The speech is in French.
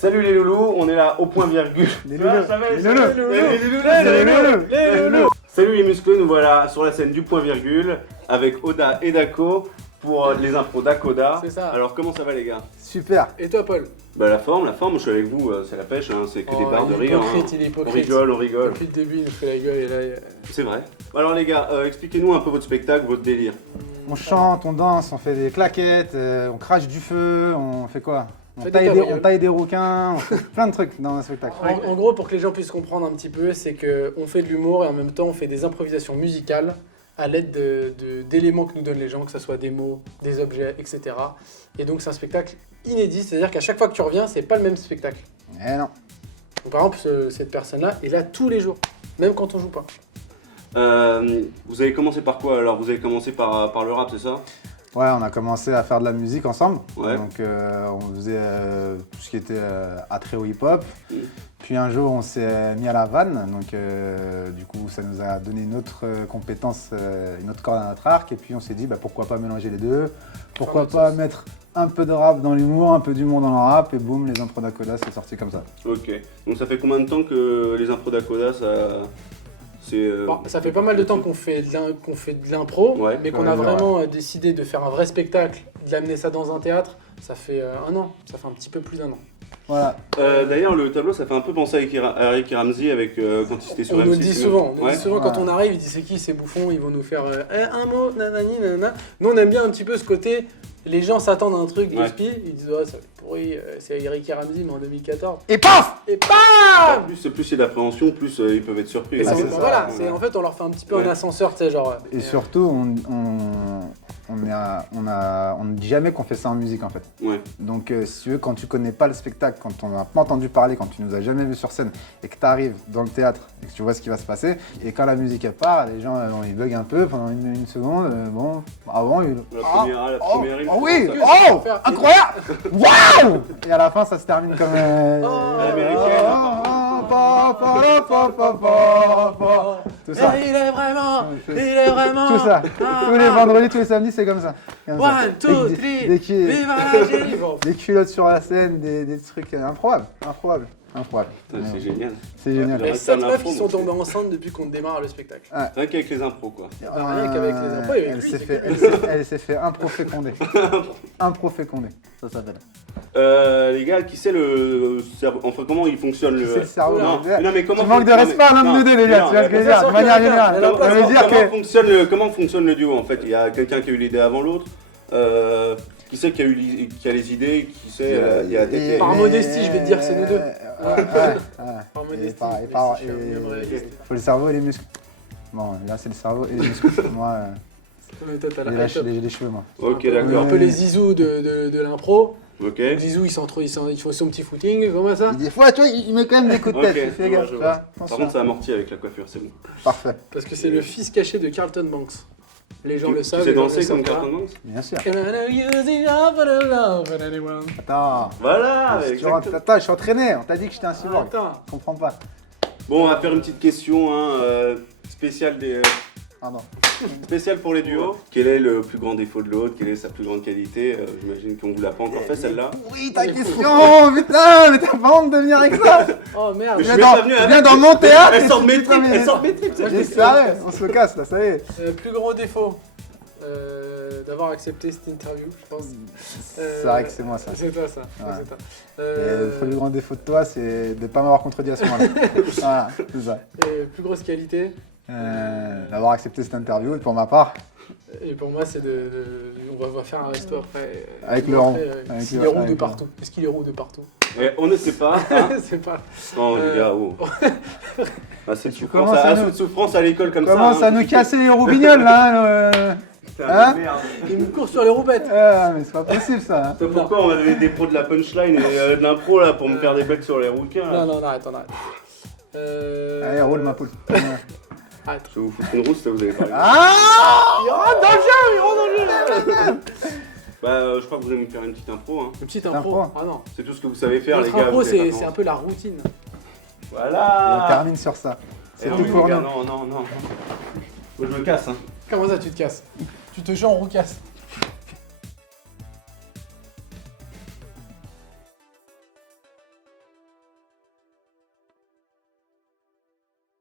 Salut les loulous, on est là au point virgule. Les loulous. Salut les musclés, nous voilà sur la scène du point virgule avec Oda et Dako pour les impros d'Akoda. C'est ça. Alors comment ça va les gars? Super. Et toi, Paul? Bah la forme, je suis avec vous, c'est la pêche, hein, c'est que des barres de rire. Il est hypocrite. On rigole. Depuis le début, il nous fait la gueule et là... C'est vrai. Alors les gars, expliquez-nous un peu votre spectacle, votre délire. On chante, on danse, on fait des claquettes, on crache du feu, on fait quoi? On taille des rouquins, on fait plein de trucs dans un spectacle. En gros, pour que les gens puissent comprendre un petit peu, c'est qu'on fait de l'humour et en même temps on fait des improvisations musicales à l'aide d'éléments que nous donnent les gens, que ce soit des mots, des objets, etc. Et donc c'est un spectacle inédit, c'est-à-dire qu'à chaque fois que tu reviens, c'est pas le même spectacle. Eh non. Donc, par exemple, cette personne-là est là tous les jours, même quand on joue pas. Vous avez commencé par quoi alors? Vous avez commencé par le rap, c'est ça? Ouais, on a commencé à faire de la musique ensemble. Ouais. Donc on faisait tout ce qui était attrait au hip-hop. Puis un jour, on s'est mis à la vanne. Donc du coup, ça nous a donné une autre compétence, une autre corde à notre arc. Et puis on s'est dit, bah, pourquoi pas mélanger les deux? Pourquoi pas mettre un peu de rap dans l'humour, un peu d'humour dans le rap? Et boum, les impros d'Akoda, c'est sorti comme ça. Ok. Donc ça fait combien de temps que les impros d'Akoda, Ça fait pas mal de temps qu'on fait de l'impro, Ouais. mais qu'on a vraiment décidé de faire un vrai spectacle, d'amener ça dans un théâtre. Ça fait un an, ça fait un petit peu plus d'un an. Voilà. D'ailleurs, le tableau, ça fait un peu penser à Ricky Ramsey avec quand il était sur On MC. nous le dit souvent, Ouais. quand on arrive, ils disent c'est qui ces bouffons, ils vont nous faire un mot, nanani, nanana. Nous on aime bien un petit peu ce côté, les gens s'attendent à un truc, Ouais. ils disent ouais, ça va être pourri, c'est Ricky Ramsey mais en 2014. Et paf! Et bam! Plus c'est d'appréhension, plus ils peuvent être surpris. Et Bah, c'est- c'est ça, voilà, ouais. c'est en fait on leur fait un petit peu Ouais. un ascenseur, tu sais, genre. Et surtout, on ne dit jamais qu'on fait ça en musique en fait. Ouais. Donc si tu veux, quand tu connais pas le spectacle, quand on n'a pas entendu parler, quand tu nous as jamais vu sur scène et que tu arrives dans le théâtre et que tu vois ce qui va se passer, et quand la musique elle part, les gens ils bug un peu pendant une seconde, bon, avant ils... La première rime, oh oui, c'est ça. oh, incroyable, waouh. Et à la fin ça se termine comme... l'américaine. Tout ça. Et il est vraiment. Tout ça. Tous les vendredis, tous les samedis, c'est comme ça. Comme ça. One, two, Des- three, des- viva la Génie. Bon. Des culottes sur la scène, des trucs improbables. Putain, c'est génial. C'est génial. Et Ouais. 7 c'est un meufs info, qui sont donc. tombées enceintes depuis qu'on démarre le spectacle. Rien qu'avec les impros, quoi. Rien qu'avec les impôts, et avec lui, c'est que- Elle s'est fait impro-fécondée. Impro-fécondée, ça s'appelle. Les gars, qui c'est le cerveau? Enfin, comment il fonctionne le. C'est le cerveau. Non, là. mais comment. Tu manques de respect à l'un de nous deux, les gars, tu vois ce que je veux dire, de manière générale. Mais la place, Ça veut dire que... Comment fonctionne le duo en fait? Il y a quelqu'un qui a eu l'idée avant l'autre. Qui c'est qui a les idées? Qui c'est il y a des. Par modestie, je vais te dire que c'est nous deux. Par modestie, modestie. mais si je suis un vrai Il faut le cerveau et les muscles. Bon, là c'est le cerveau et les muscles. Moi, Mais toi, t'as j'ai la hype. les cheveux, moi. Ok, Un d'accord. peu les zizous de l'impro. Ok. Zizou, il faut son petit footing, comment ça? Des fois, tu vois, il met quand même des coups de tête. Ok, Fais je vois, gaffe, je tu vois. vois. Par Attention. contre, ça amortit avec la coiffure, c'est bon. Parfait, Parce que c'est le fils caché de Carlton Banks. Les gens le savent. Tu sais les gens danser le comme savent pas. Carlton Banks? bien sûr. And I'm using all for the love of anyone. Attends. Voilà, Si tu rentres- Attends, je suis entraîné. On t'a dit que j'étais un cyborg. Attends. Je comprends pas. Bon, on va faire une petite question spéciale Pardon. spéciale pour les duos. Quel est le plus grand défaut de l'autre? Quelle est sa plus grande qualité? J'imagine qu'on vous l'a pas encore fait celle-là. Oui, ta question. Putain, mais t'as pas honte de venir avec ça. Oh merde. Mais je Viens suis dans- pas venu avec. viens dans mon théâtre. Elle et sort de tu mes dis, tripes, putain, mais- elle sort de mes tripes. Mais sérieux, on se le casse là, ça y est. Plus gros défaut d'avoir accepté cette interview, je pense. C'est vrai que c'est moi ça. C'est toi ça. Ouais. C'est toi. Et le plus grand défaut de toi, c'est de ne pas m'avoir contredit à ce moment-là. Voilà, c'est ça. Plus grosse qualité. D'avoir accepté cette interview, et pour ma part, Et pour moi, c'est on va faire un resto après. Avec le rond. Est-ce qu'il Avec est roux le de rond. partout? Est-ce qu'il est roux de partout? Et on ne sait pas. Hein. C'est pas. Non, les Euh, gars, oh. Assez de Tu souffrance, commences à assez nous- de souffrance à l'école comme commence ça. à nous casser les roubignoles là. Putain, Hein merde. Il me court sur les roupettes. Mais c'est pas possible ça. Toi, pourquoi on va donner des pros de la punchline et de l'impro là pour me faire des blagues sur les rouquins là? Non, arrête. Allez, roule ma poule. Arrête. Je vais vous foutre une rousse, ça vous avez parlé. Ah, Il rentre dans le jeu. Je crois que vous allez me faire une petite impro. Hein. Une petite Impro. impro. Ah non. C'est tout ce que vous savez faire, Notre les gars. impro, vous êtes c'est attendus. un peu la routine. Et on Voilà. termine sur ça. C'est Et tout on- pour regarde, nous. non. Faut que je me casse. Hein. Comment ça, tu te casses? Tu te joues en roucasse.